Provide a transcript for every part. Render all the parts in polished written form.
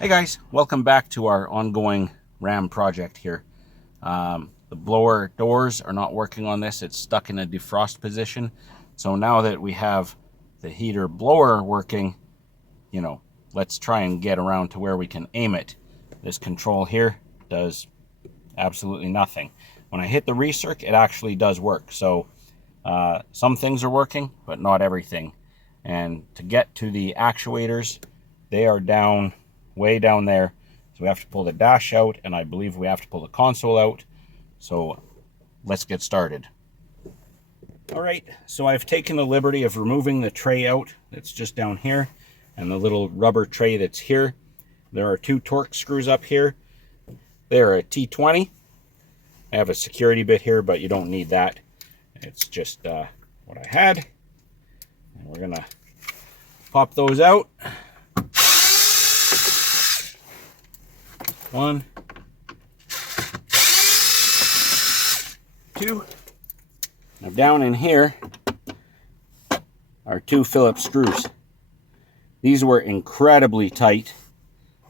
Hey guys, welcome back to our ongoing RAM project here. The blower doors are not working on this. It's stuck in a defrost position. So now that we have the heater blower working, let's try and get around to where we can aim it. This control here does absolutely nothing. When I hit the recirc, it actually does work. So some things are working, but not everything. And to get to the actuators, they are down way down there, so we have to pull the dash out, and I believe we have to pull the console out. So let's get started. All right, so I've taken the liberty of removing the tray out that's just down here and the little rubber tray that's here. There are two torque screws up here. They're a T20. I have a security bit here, but you don't need that. It's just what I had. And we're gonna pop those out. One, two. Now down in here are two Phillips screws. These were incredibly tight.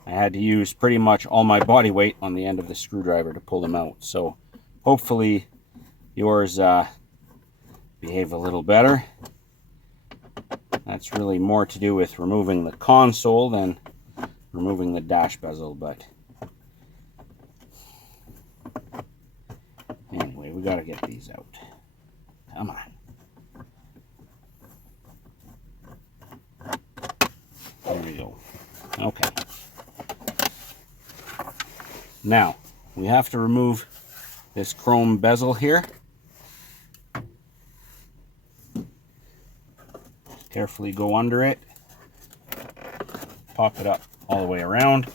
I had to use pretty much all my body weight on the end of the screwdriver to pull them out. So hopefully yours behave a little better. That's really more to do with removing the console than removing the dash bezel, but anyway, we gotta get these out. Come on. There we go. Okay. Now, we have to remove this chrome bezel here. Carefully go under it. Pop it up all the way around.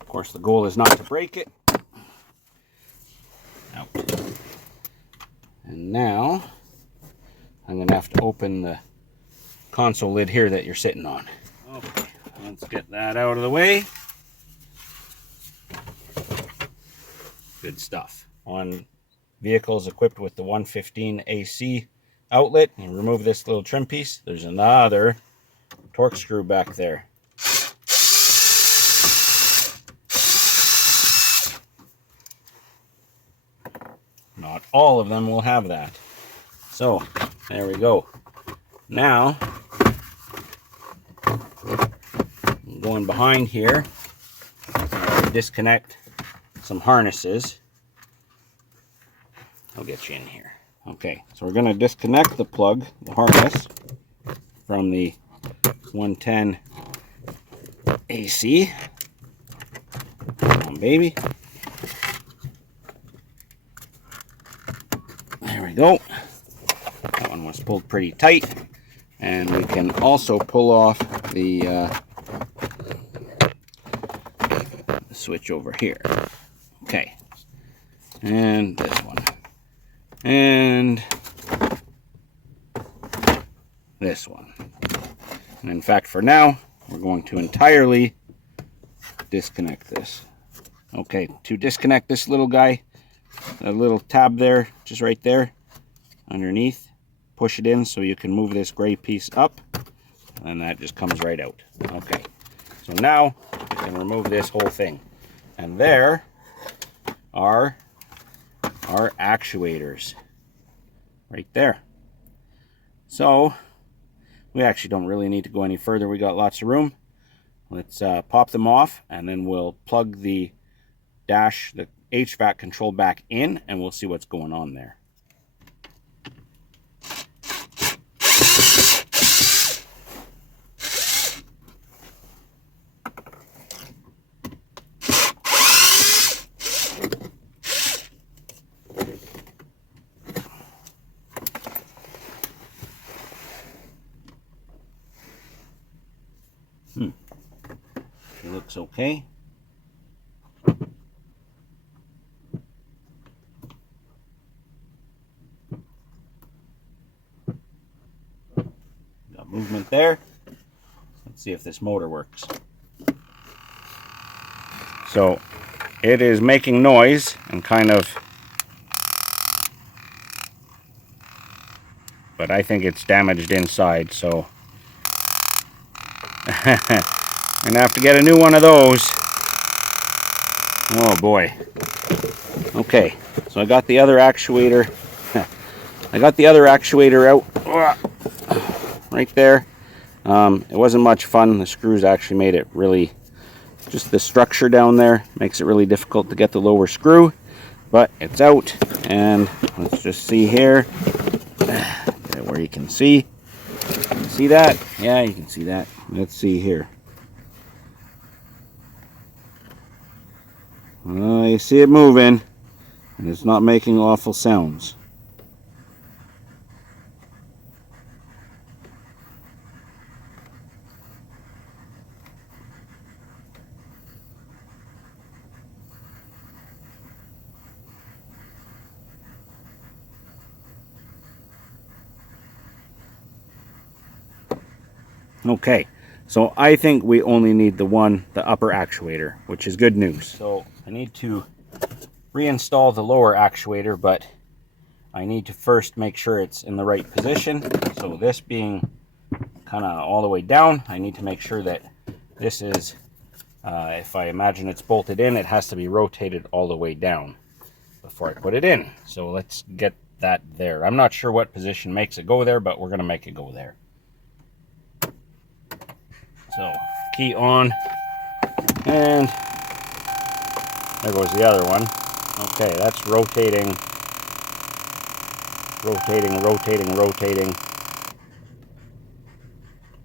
Of course, the goal is not to break it. Out. And now, I'm going to have to open the console lid here that you're sitting on. Okay, let's get that out of the way. Good stuff. On vehicles equipped with the 115 AC outlet, you remove this little trim piece. There's another torque screw back there. Not all of them will have that. So, there we go. Now, I'm going behind here, disconnect some harnesses. I'll get you in here. Okay, so we're going to disconnect the plug, the harness, from the 110 AC. Come on, baby. There we go. That one was pulled pretty tight. And we can also pull off the switch over here. Okay. And this one. And this one. And in fact, for now, we're going to entirely disconnect this. Okay, to disconnect this little guy, a little tab there, just right there, underneath, push it in so you can move this gray piece up, and that just comes right out. Okay, so now we can remove this whole thing. And there are our actuators right there. So we actually don't really need to go any further. We got lots of room. Let's pop them off, and then we'll plug the dash, the HVAC control back in, and we'll see what's going on there. It looks okay. Got movement there. Let's see if this motor works. So it is making noise and kind of but I think it's damaged inside, so I'm gonna have to get a new one of those. Oh boy. Okay, so I got the other actuator. I got the other actuator out right there. It wasn't much fun. The screws actually made it really, just the structure down there makes it really difficult to get the lower screw, but it's out. And let's just see here. Get it where you can see. See that? Yeah, you can see that. Let's see here. You see it moving, and it's not making awful sounds. Okay, so I think we only need the upper actuator, which is good news. So I need to reinstall the lower actuator, but I need to first make sure it's in the right position. So this being kind of all the way down, I need to make sure that this is, if I imagine it's bolted in, it has to be rotated all the way down before I put it in. So let's get that there. I'm not sure what position makes it go there, but we're going to make it go there. So key on, and there goes the other one. Okay, that's rotating.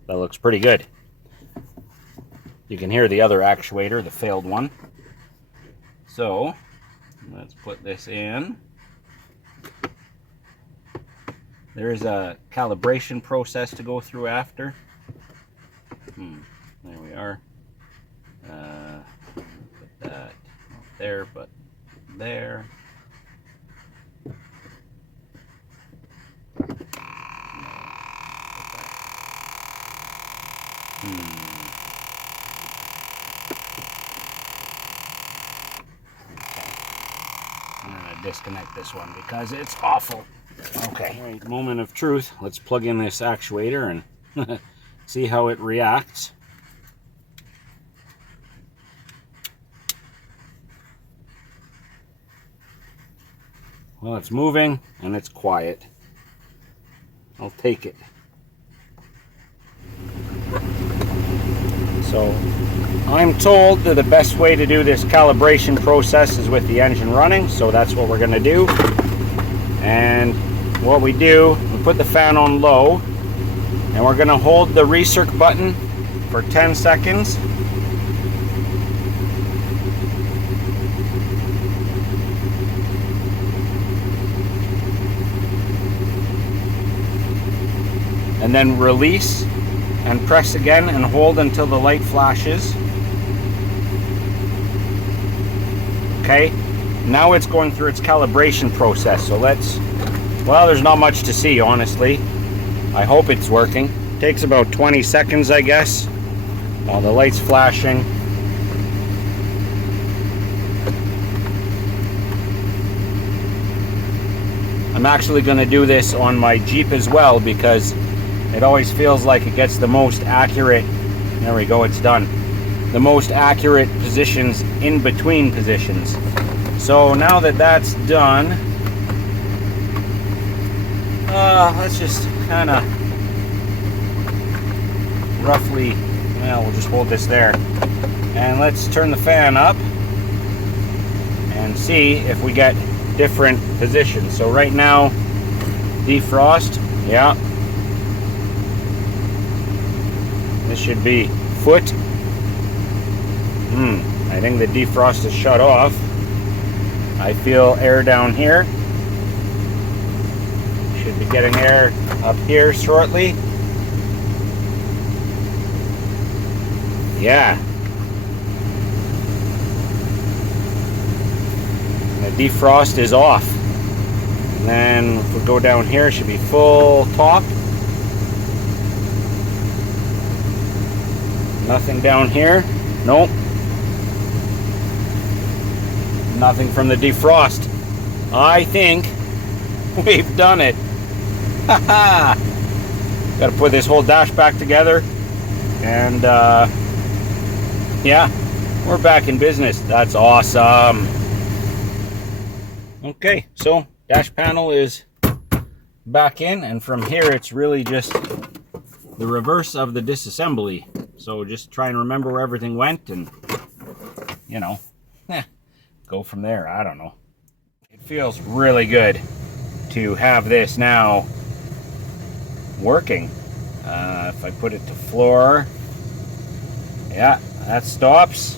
That looks pretty good. You can hear the other actuator, the failed one. So let's put this in. There is a calibration process to go through after. There we are. Put that not there, but there. I'm gonna disconnect this one because it's awful. Okay, all right, moment of truth. Let's plug in this actuator and see how it reacts. Well, it's moving and it's quiet. I'll take it. So I'm told that the best way to do this calibration process is with the engine running, so that's what we're going to do. And what we do, we put the fan on low, and we're going to hold the recirc button for 10 seconds. And then release and press again and hold until the light flashes. Okay, now it's going through its calibration process. So well, there's not much to see, honestly. I hope it's working. Takes about 20 seconds, I guess, while the light's flashing. I'm actually going to do this on my Jeep as well, because it always feels like it gets the most accurate. There we go, it's done. The most accurate positions in between positions. So now that that's done, let's just kind of roughly, well, we'll just hold this there. And let's turn the fan up and see if we get different positions. So right now, defrost, yeah. This should be foot. I think the defrost is shut off. I feel air down here. Should be getting air up here shortly. Yeah. The defrost is off. And then if we go down here, it should be full top. Nothing down here. Nope. Nothing from the defrost. I think we've done it. Got to put this whole dash back together, and yeah, we're back in business. That's awesome. Okay, so dash panel is back in, and from here it's really just the reverse of the disassembly. So just try and remember where everything went, and you know, go from there. I don't know. It feels really good to have this now working. If I put it to floor, yeah, that stops.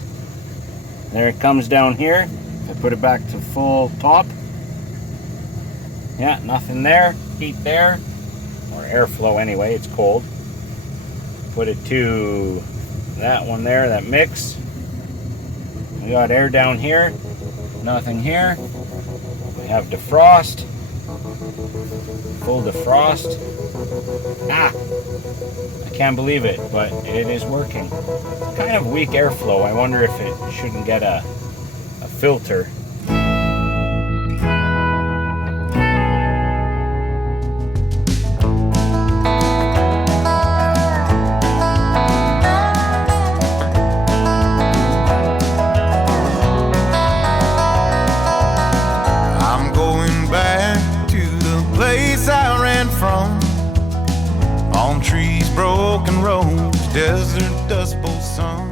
There it comes down here. If I put it back to full top, yeah, nothing there. Heat there, or airflow anyway, it's cold. Put it to that one there, that mix. We got air down here, nothing here. We have defrost, full defrost. I can't believe it, but it is working. Kind of weak airflow. I wonder if it shouldn't get a filter. I'm going back to the place I ran from. Palm trees, broken roads, desert dust bowl sun.